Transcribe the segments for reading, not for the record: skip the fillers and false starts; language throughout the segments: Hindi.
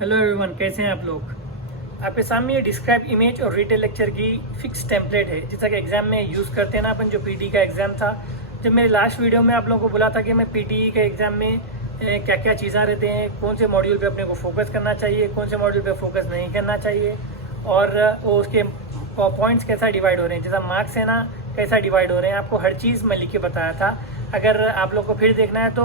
हेलो एवरीवन, कैसे हैं आप लोग। आपके सामने ये डिस्क्राइब इमेज और रिटेल लेक्चर की फिक्स टेम्पलेट है, जैसा कि एग्जाम में यूज़ करते हैं ना अपन। जो पीटी का एग्ज़ाम था, जब मेरे लास्ट वीडियो में आप लोगों को बोला था कि मैं पीटी के एग्ज़ाम में क्या क्या चीज़ें रहते हैं, कौन से मॉड्यूल पे अपने को फोकस करना चाहिए, कौन से मॉड्यूल पे फोकस नहीं करना चाहिए, और वो उसके पॉइंट्स कैसा डिवाइड हो रहे हैं, जैसा मार्क्स है ना कैसा डिवाइड हो रहे हैं। आपको हर चीज़ मैं लिख के बताया था। अगर आप लोग को फिर देखना है तो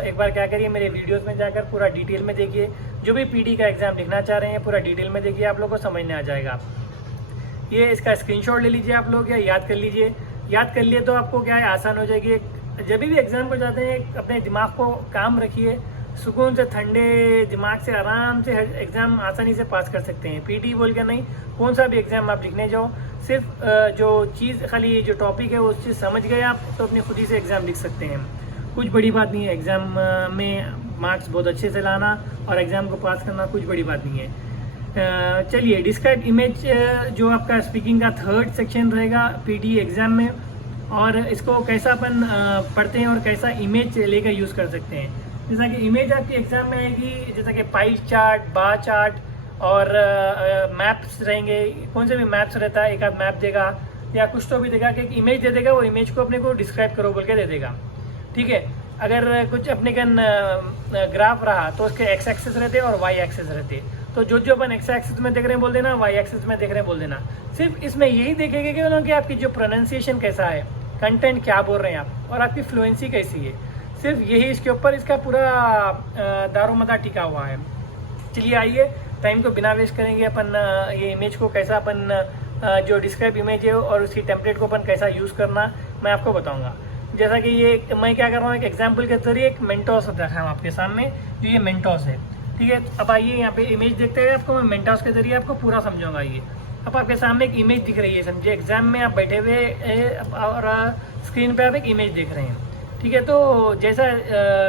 एक बार क्या करिए, मेरे वीडियोस में जाकर पूरा डिटेल में देखिए। जो भी पीटी का एग्ज़ाम लिखना चाह रहे हैं पूरा डिटेल में देखिए, आप लोग को समझ में आ जाएगा। ये इसका स्क्रीनशॉट ले लीजिए आप लोग, या याद कर लीजिए। याद कर लिए तो आपको क्या है, आसान हो जाएगी। जब भी एग्ज़ाम को जाते हैं अपने दिमाग को काम रखिए, सुकून से ठंडे दिमाग से आराम से एग्ज़ाम आसानी से पास कर सकते हैं। पीटी बोल के नहीं, कौन सा भी एग्ज़ाम आप लिखने जाओ, सिर्फ जो चीज़ खाली जो टॉपिक है उस चीज़ समझ गए आप तो अपनी खुद ही से एग्ज़ाम लिख सकते हैं। कुछ बड़ी बात नहीं है एग्ज़ाम में मार्क्स बहुत अच्छे से लाना और एग्ज़ाम को पास करना, कुछ बड़ी बात नहीं है। चलिए, डिस्क्राइब इमेज जो आपका स्पीकिंग का थर्ड सेक्शन रहेगा पीटी एग्ज़ाम में, और इसको कैसा अपन पढ़ते हैं और कैसा इमेज लेकर यूज़ कर सकते हैं। जैसा कि इमेज आपकी एग्ज़ाम में आएगी, जैसा कि पाई चार्ट, बार चार्ट और मैप्स रहेंगे। कौन से भी मैप्स रहता है, एक आध मैप देगा या कुछ तो भी देगा कि एक इमेज दे देगा, वो इमेज को अपने को डिस्क्राइब करो बोल के दे देगा। ठीक है, अगर कुछ अपने कन ग्राफ रहा तो उसके एक्स एक्सिस रहते और वाई एक्सिस रहते। तो जो जो अपन एक्स एक्सिस में देख रहे हैं बोल देना, वाई एक्सिस में देख रहे हैं बोल देना। सिर्फ इसमें यही देखेंगे कि आपकी जो प्रोनाउंसिएशन कैसा है, कंटेंट क्या बोल रहे हैं आप, और आपकी फ्लुएंसी कैसी है। सिर्फ यही इसके ऊपर इसका पूरा दारोमदार टिका हुआ है। चलिए आइए, टाइम को बिना वेस्ट करेंगे, अपन ये इमेज को कैसा अपन जो डिस्क्राइब इमेज है और उसकी टेम्पलेट को अपन कैसा यूज़ करना मैं आपको बताऊंगा। जैसा कि ये मैं क्या कर रहा हूँ, एक एग्जांपल के जरिए एक मेंटोस रखा हूँ आपके सामने, जो ये मेंटोस है। ठीक है, अब आइए यहाँ पे इमेज देखते हैं। आपको मैं मेंटोस के जरिए आपको पूरा समझाऊंगा। ये अब आपके सामने एक इमेज दिख रही है, समझिए एग्जाम में आप बैठे हुए और स्क्रीन पे आप एक इमेज देख रहे हैं। ठीक है, तो जैसा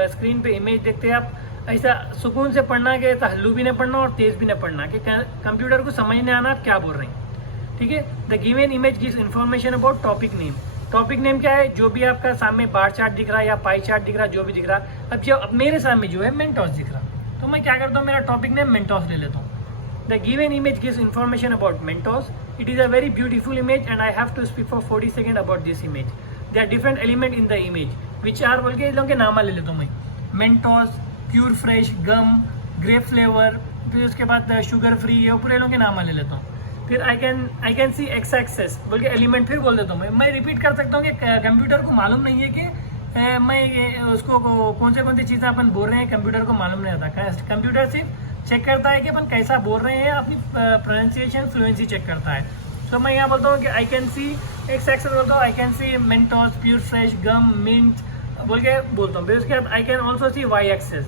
स्क्रीन पे इमेज देखते हैं आप, ऐसा सुकून से पढ़ना कि हल्लू भी नहीं पढ़ना और तेज़ भी नहीं पढ़ना, कि कंप्यूटर को समझ नहीं आना आप क्या बोल रहे हैं। ठीक है, the given image gives information about topic name. Topic name क्या है, जो भी आपका सामने बार चार्ट दिख रहा है या पाई चार्ट दिख रहा है, जो भी दिख रहा है। अब मेरे सामने जो है मेंटोस दिख रहा, तो मैं क्या करता हूँ, मेरा टॉपिक नेम मेंटोस ले लेता हूँ। The given image gives information about Mentos. It is a very beautiful image and I have to speak for 40 second about this image. They are different element in the image which are, बोल के इन लोगों के नाम ले लेता हूँ मैं। मेंटोस, प्योर फ्रेश, गम, ग्रेप फ्लेवर, फिर उसके बाद शुगर फ्री, ये पूरे लोगों के नाम ले लेता हूँ। फिर I can see X axis बोल के एलिमेंट फिर बोल देता हूँ मैं रिपीट कर सकता हूँ कि कंप्यूटर को मालूम नहीं है कि मैं ये उसको कौन से चीज़ें अपन बोल रहे हैं, कंप्यूटर को मालूम नहीं आता। कंप्यूटर सिर्फ चेक करता है कि अपन कैसा बोल रहे हैं, अपनी प्रोनाउंसिएशन फ्लुएंसी चेक करता है। तो मैं यहाँ बोलता हूँ कि I can see X axis बोलता हूँ, I can see Mentos, pure fresh, gum, mint बोल के बोलता हूँ। फिर उसके बाद I can also see Y axis,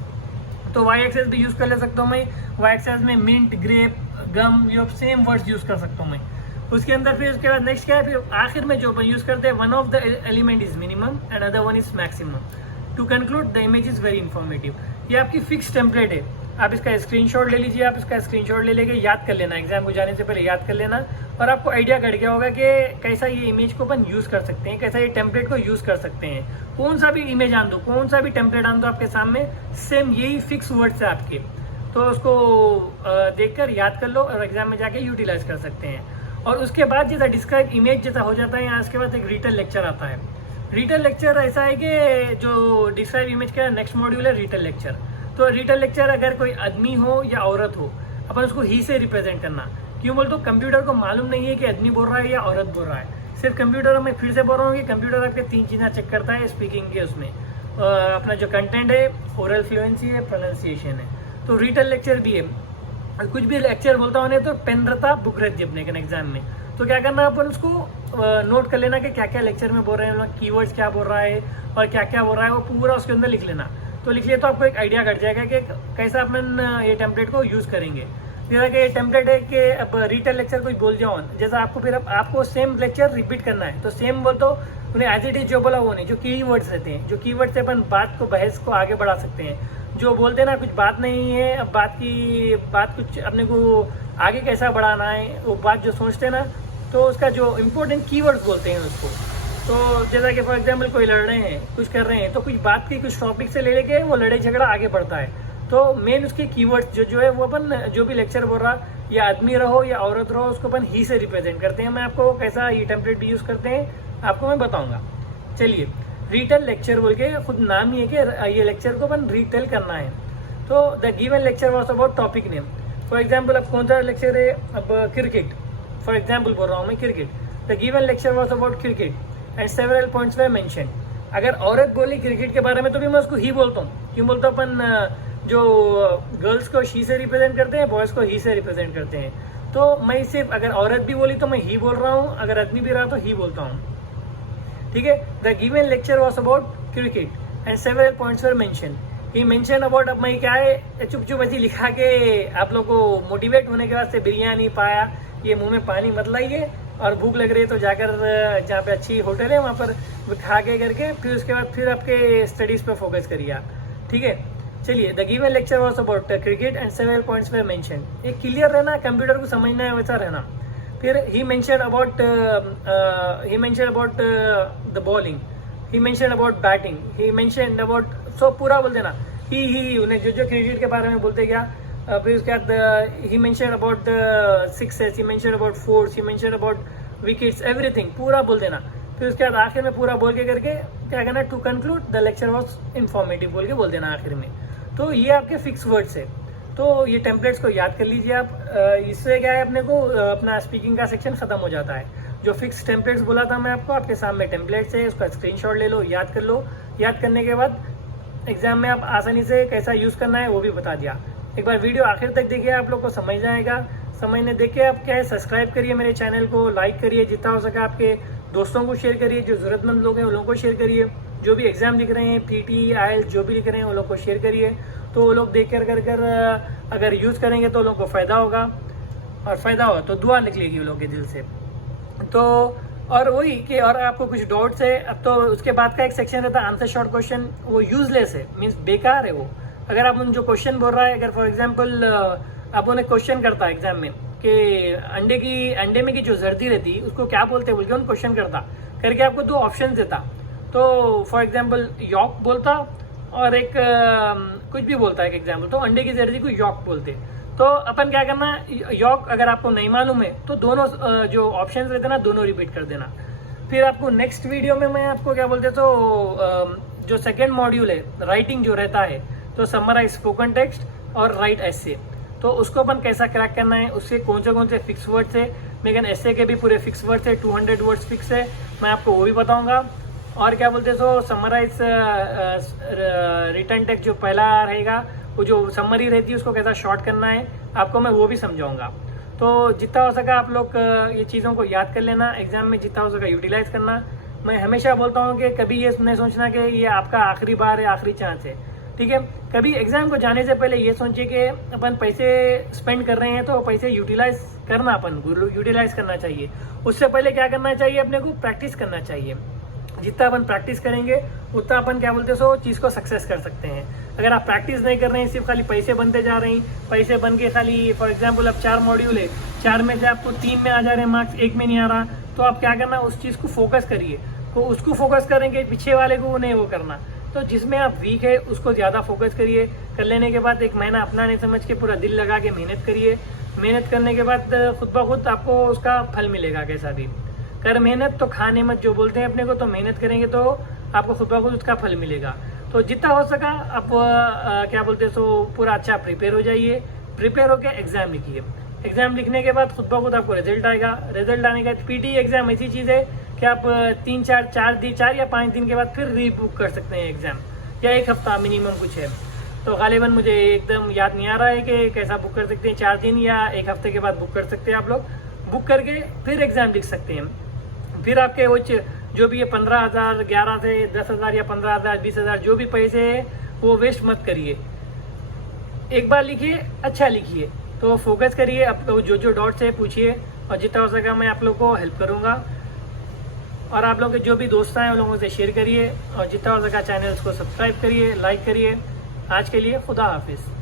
तो वाई एक्सेस भी यूज़ कर ले सकता हूँ मैं। वाई एक्सेस में मिंट, ग्रेप, गम, ये सेम वर्ड्स यूज़ कर सकता हूँ मैं। उसके अंदर फिर उसके बाद नेक्स्ट क्या है, फिर आखिर में जो अपन यूज़ करते हैं, one of the element is minimum and other one is maximum. To conclude the image is very informative. ये आपकी फिक्स टेम्पलेट है, आप इसका स्क्रीनशॉट ले लीजिए। आप इसका स्क्रीनशॉट ले लेके याद कर लेना, एग्जाम को जाने से पहले याद कर लेना, और आपको आइडिया कट गया होगा कि कैसा ये इमेज को अपन यूज़ कर सकते हैं, कैसा ये टेम्पलेट को यूज़ कर सकते हैं। कौन सा भी इमेज आन दो, कौन सा भी टेम्पलेट आन दो आपके सामने, सेम यही फिक्स वर्ड्स है आपके, तो उसको देखकर याद कर लो और एग्जाम में जाके यूटिलाइज कर सकते हैं। और उसके बाद जैसा डिस्क्राइब इमेज जैसा हो जाता है, यहाँ उसके बाद एक रिटन लेक्चर आता है। रिटन लेक्चर ऐसा है कि जो डिस्क्राइब इमेज का नेक्स्ट मॉड्यूल है रिटन लेक्चर। तो रिटन लेक्चर अगर कोई आदमी हो या औरत हो, अपन उसको ही से रिप्रेजेंट करना। क्यों बोल तो कंप्यूटर को मालूम नहीं है कि आदमी बोल रहा है या औरत बोल रहा है। सिर्फ कंप्यूटर, मैं फिर से बोल रहा हूँ कि कंप्यूटर आपके 3 चीज़ें चेक करता है स्पीकिंग के, उसमें अपना जो कंटेंट है, ओरल फ्लुएंसी है, प्रोनाउंसिएशन है। तो रिटन लेक्चर भी है। कुछ भी लेक्चर बोलता हूँ तो पेन रहता, बुक रहती है अपने एग्जाम में। तो क्या करना, अपन उसको नोट कर लेना कि क्या क्या लेक्चर में बोल रहे हैं, कीवर्ड्स क्या बोल रहा है और क्या क्या बोल रहा है, वो पूरा उसके अंदर लिख लेना। तो लिख लिया तो आपको एक आइडिया कट जाएगा कि कैसा अपन ये टेम्पलेट को यूज़ करेंगे। जैसा कि ये टेम्पलेट है कि अब रिटन लेक्चर कोई बोल जाओ, जैसा आपको फिर आपको सेम लेक्चर रिपीट करना है, तो सेम बोल तो उन्हें एज इट इज जो बोला वो नहीं, जो कीवर्ड्स रहते हैं, जो कीवर्ड से अपन बात को, बहस को आगे बढ़ा सकते हैं। जो बोलते हैं ना कुछ बात नहीं है, अब बात कुछ अपने को आगे कैसा बढ़ाना है, वो बात जो सोचते हैं ना, तो उसका जो इम्पोर्टेंट कीवर्ड्स बोलते हैं उसको। तो जैसा कि फॉर एग्जाम्पल कोई लड़ रहे हैं, कुछ कर रहे हैं, तो कुछ बात की कुछ टॉपिक से ले लेके वो लड़ाई झगड़ा आगे बढ़ता है। तो मेन उसके कीवर्ड्स जो है वो अपन जो भी लेक्चर बोल रहा, या आदमी रहो या औरत रहो, उसको अपन ही से रिप्रेजेंट करते हैं। मैं आपको कैसा ये टेम्पलेट यूज़ करते हैं आपको मैं बताऊंगा। चलिए, रिटेल लेक्चर बोल के खुद नाम ही है कि ये लेक्चर को अपन रिटेल करना है। तो the given lecture was about topic name. For example अब कौन सा लेक्चर है, अब क्रिकेट फॉर एग्जाम्पल बोल रहा हूँ मैं, cricket. The given lecture was about cricket and several points वे मेंशन। अगर औरत बोली क्रिकेट के बारे में तो भी मैं उसको ही बोलता हूँ। क्यों बोलता हूँ, अपन जो गर्ल्स को शी से रिप्रेजेंट करते हैं, बॉयज़ को ही से रिप्रेजेंट करते हैं। तो मैं सिर्फ अगर औरत भी बोली तो मैं ही बोल रहा हूँ, अगर आदमी भी रहा तो ही बोलता हूँ, ठीक है। The given lecture was about cricket and several points were mention. He mention about, अब मैं क्या है चुप चुप ऐसी लिखा के आप लोग को मोटिवेट होने के वास्ते बिरयानी पाया, ये मुंह में पानी मत लाइए, और भूख लग रही है तो जाकर जहाँ पे अच्छी होटल है वहाँ पर खा के करके फिर उसके बाद फिर आपके स्टडीज़ पे फोकस करिए आप, ठीक है। चलिए, the given lecture was about cricket and several points वे मेंशन। ये क्लियर रहना, कंप्यूटर को समझना है वैसा रहना। फिर he mention about the bowling, he mention about batting, he mention about, so पूरा बोल देना ही उन्हें जो क्रिकेट के बारे में बोलते क्या। फिर उसके बाद he mention about sixes, he mention about fours, he mention about wickets, everything पूरा बोल देना। फिर उसके बाद आखिर में पूरा बोल के करके क्या करना, to conclude the lecture was informative बोल के बोल देना आखिर में। तो ये आपके फिक्स वर्ड्स है। तो ये टेम्पलेट्स को याद कर लीजिए आप। इससे क्या है, अपने को अपना स्पीकिंग का सेक्शन खत्म हो जाता है। जो फिक्स टेम्पलेट्स बोला था मैं आपको, आपके सामने टेम्पलेट्स है, उसका स्क्रीनशॉट ले लो, याद कर लो। याद करने के बाद एग्जाम में आप आसानी से कैसा यूज़ करना है वो भी बता दिया। एक बार वीडियो आखिर तक देखिए, आप लोग को समझ जाएगा। समझने देख के आप क्या है, सब्सक्राइब करिए मेरे चैनल को, लाइक करिए, जितना हो सके आपके दोस्तों को शेयर करिए, जो ज़रूरतमंद लोग हैं उन लोगों को शेयर करिए। जो भी एग्जाम लिख रहे हैं, पीटी आईएलटीएस जो भी लिख रहे हैं, उन लोग को शेयर करिए। तो वो लोग देख कर अगर यूज़ करेंगे तो लोगों को फ़ायदा होगा, और फ़ायदा होगा तो दुआ निकलेगी वो लोग के दिल से। तो और वही कि और आपको कुछ डाउट्स है, अब तो उसके बाद का एक सेक्शन रहता है आंसर शॉर्ट क्वेश्चन, वो यूजलेस है, मीन्स बेकार है वो। अगर आप उन जो क्वेश्चन बोल रहा है, अगर फॉर एग्जांपल आप उन्हें क्वेश्चन करता है एग्जाम में कि अंडे में की जो जर्दी रहती उसको क्या बोलते हैं बोल के उन क्वेश्चन करता करके आपको दो ऑप्शन देता। तो फॉर एग्जाम्पल यॉक बोलता और एक कुछ भी बोलता है एक एग्जाम्पल, तो अंडे की जर्दी को यॉक बोलते। तो अपन क्या करना, यॉक अगर आपको नहीं मालूम है तो दोनों जो ऑप्शन रहते ना दोनों रिपीट कर देना। फिर आपको नेक्स्ट वीडियो में मैं आपको क्या बोलते, तो जो सेकेंड मॉड्यूल है राइटिंग जो रहता है, तो समराइज स्पोकन टेक्स्ट और राइट एसे, तो उसको अपन कैसा क्रैक करना है, उसके कौन से फिक्स वर्ड्स है। लेकिन एसे के भी पूरे फिक्स वर्ड्स है, 200 वर्ड्स फिक्स है, मैं आपको वो भी बताऊंगा। और क्या बोलते हैं, सो समराइज रिटर्न टेक्स्ट जो पहला रहेगा, वो जो समरी रहती है उसको कैसा शॉर्ट करना है आपको मैं वो भी समझाऊंगा। तो जितना हो सका आप लोग ये चीज़ों को याद कर लेना, एग्जाम में जितना हो सका यूटिलाइज करना। मैं हमेशा बोलता हूँ कि कभी ये नहीं सोचना कि ये आपका आखिरी बार है, आखिरी चांस है, ठीक है। कभी एग्जाम को जाने से पहले ये सोचिए कि अपन पैसे स्पेंड कर रहे हैं तो पैसे यूटिलाइज करना, अपन यूटिलाइज करना चाहिए। उससे पहले क्या करना चाहिए, अपने को प्रैक्टिस करना चाहिए। जितना अपन प्रैक्टिस करेंगे उतना अपन क्या बोलते हैं सो चीज़ को सक्सेस कर सकते हैं। अगर आप प्रैक्टिस नहीं कर रहे हैं, सिर्फ खाली पैसे बनते जा रहे हैं, पैसे बन के खाली फॉर एग्जांपल अब 4 मॉड्यूल है, 4 में से आपको 3 में आ जा रहे हैं मार्क्स, 1 में नहीं आ रहा, तो आप क्या करना, उस चीज़ को फोकस करिए। तो उसको फोकस करेंगे, पीछे वाले को नहीं वो करना। तो जिसमें आप वीक है उसको ज़्यादा फोकस करिए। कर लेने के बाद 1 महीना अपना नहीं समझ के पूरा दिल लगा के मेहनत करिए। मेहनत करने के बाद खुद ब खुद आपको उसका फल मिलेगा। कैसा भी कर मेहनत तो खाने मत जो बोलते हैं अपने को, तो मेहनत करेंगे तो आपको खुद ब खुद उसका फल मिलेगा। तो जितना हो सका आप क्या बोलते हैं सो पूरा अच्छा प्रिपेयर हो जाइए। प्रिपेयर होकर एग्जाम लिखिए। एग्जाम लिखने के बाद खुद ब खुद आपको रिजल्ट आएगा। रिजल्ट आने के बाद पीटी एग्जाम ऐसी चीज़ है कि आप 4 या 5 दिन के बाद फिर रीबुक कर सकते हैं एग्जाम, या 1 हफ्ता मिनिमम कुछ है। तो गालिबन मुझे एकदम याद नहीं आ रहा है कि कैसा बुक कर सकते हैं, 4 दिन या 1 हफ्ते के बाद बुक कर सकते हैं आप लोग। बुक करके फिर एग्जाम लिख सकते हैं। फिर आपके वो जो भी है 15,000, 11 से 10,000 या 15,000, 20,000 जो भी पैसे है वो वेस्ट मत करिए। एक बार लिखिए, अच्छा लिखिए, तो फोकस करिए। आप लोग जो डॉट्स है पूछिए, और जितना हो सका मैं आप लोग को हेल्प करूँगा। और आप लोग के जो भी दोस्त हैं उन लोगों से शेयर करिए, और जितना हो सका चैनल को सब्सक्राइब करिए, लाइक करिए। आज के लिए खुदा हाफिज़।